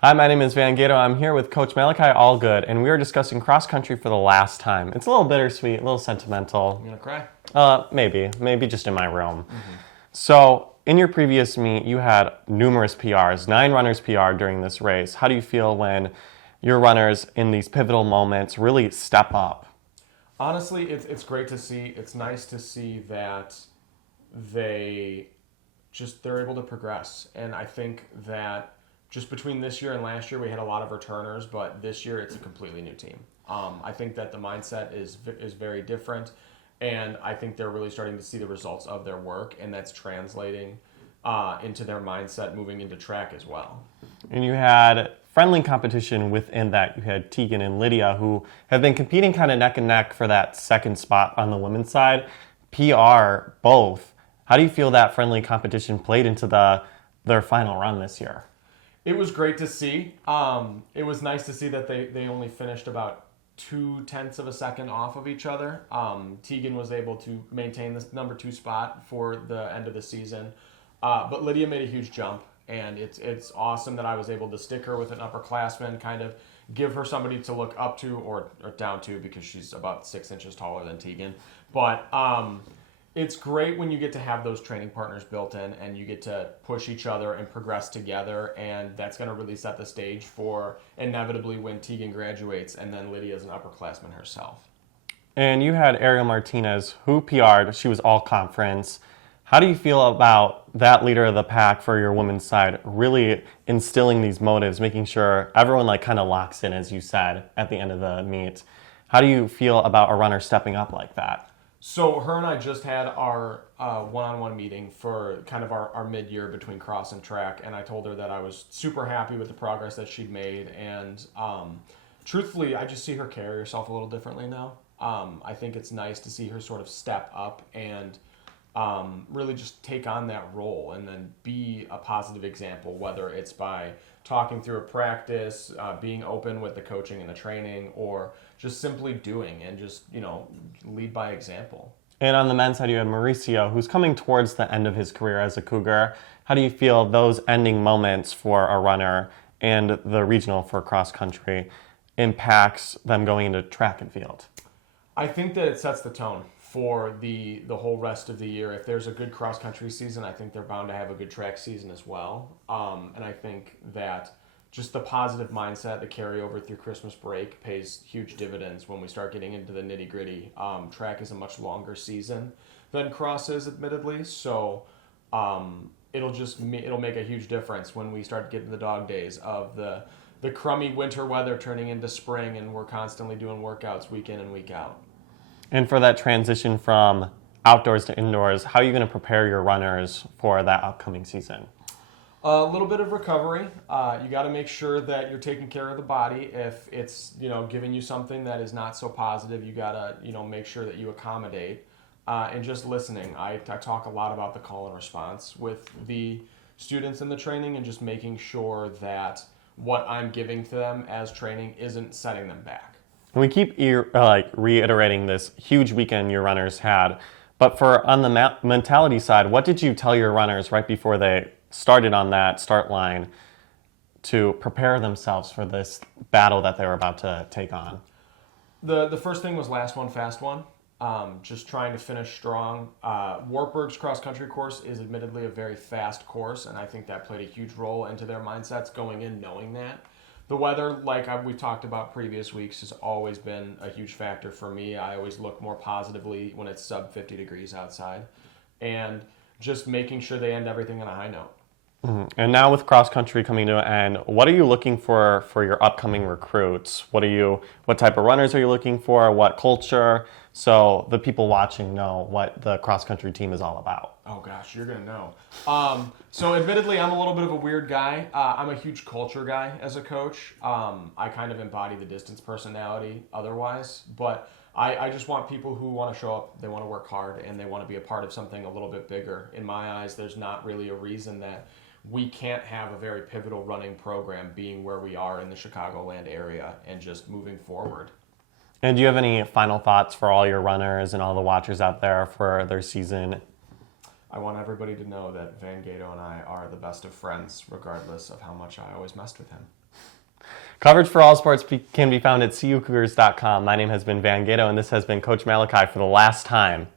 Hi, my name is Van Gato. I'm here with Coach Malachi Allgood, and we are discussing cross country for the last time. It's a little bittersweet, a little sentimental. You gonna cry? Maybe just in my room. So, in your previous meet, you had numerous PRs, 9 runners PR during this race. How do you feel when your runners in these pivotal moments really step up? Honestly, it's great to see. It's nice to see that they they're able to progress, and I think that just between this year and last year, we had a lot of returners, but this year it's a completely new team. I think that the mindset is very different, and I think they're really starting to see the results of their work, and that's translating into their mindset moving into track as well. And you had friendly competition within that. You had Tegan and Lydia, who have been competing kind of neck and neck for that second spot on the women's side. PR, both. How do you feel that friendly competition played into their final run this year? It was great to see. It was nice to see that they only finished about 0.2 of a second off of each other. Tegan was able to maintain this number 2 spot for the end of the season. But Lydia made a huge jump, and it's awesome that I was able to stick her with an upperclassman, kind of give her somebody to look up to or down to because she's about 6 inches taller than Tegan. But it's great when you get to have those training partners built in and you get to push each other and progress together, and that's going to really set the stage for inevitably when Tegan graduates and then Lydia is an upperclassman herself. And you had Ariel Martinez, who PR'd. She was all conference. How do you feel about that leader of the pack for your women's side, really instilling these motives, making sure everyone kind of locks in, as you said, at the end of the meet? How do you feel about a runner stepping up like that? So her and I just had our one-on-one meeting for kind of our mid-year between cross and track, and I told her that I was super happy with the progress that she'd made, and truthfully, I just see her carry herself a little differently now. I think it's nice to see her sort of step up and really just take on that role and then be a positive example, whether it's by talking through a practice, being open with the coaching and the training, or just simply doing and just, lead by example. And on the men's side, you had Mauricio, who's coming towards the end of his career as a Cougar. How do you feel those ending moments for a runner and the regional for cross country impacts them going into track and field? I think that it sets the tone for the whole rest of the year. If there's a good cross country season, I think they're bound to have a good track season as well. And I think that just the positive mindset, the carryover through Christmas break pays huge dividends when we start getting into the nitty gritty. Track is a much longer season than cross is, admittedly. So it'll make a huge difference when we start getting the dog days of the crummy winter weather turning into spring, and we're constantly doing workouts week in and week out. And for that transition from outdoors to indoors, how are you going to prepare your runners for that upcoming season? A little bit of recovery. You got to make sure that you're taking care of the body. If it's giving you something that is not so positive, you got to make sure that you accommodate. And just listening. I talk a lot about the call and response with the students in the training, and just making sure that what I'm giving to them as training isn't setting them back. And we keep reiterating this huge weekend your runners had, but for on the mentality side, what did you tell your runners right before they started on that start line to prepare themselves for this battle that they were about to take on? The first thing was last one, fast one. Just trying to finish strong. Wartburg's cross-country course is admittedly a very fast course, and I think that played a huge role into their mindsets going in knowing that. The weather, we've talked about previous weeks, has always been a huge factor for me. I always look more positively when it's sub 50 degrees outside, and just making sure they end everything on a high note. Mm-hmm. And now with cross country coming to an end, what are you looking for your upcoming recruits? What type of runners are you looking for? What culture? So the people watching know what the cross country team is all about. Oh gosh, you're gonna know. So admittedly, I'm a little bit of a weird guy. I'm a huge culture guy as a coach. I kind of embody the distance personality otherwise, but I just want people who want to show up, they want to work hard, and they want to be a part of something a little bit bigger. In my eyes, there's not really a reason that we can't have a very pivotal running program being where we are in the Chicagoland area and just moving forward. And do you have any final thoughts for all your runners and all the watchers out there for their season? I want everybody to know that Van Gato and I are the best of friends, regardless of how much I always messed with him. Coverage for all sports can be found at cucougars.com. My name has been Van Gato, and this has been Coach Malachi for the last time.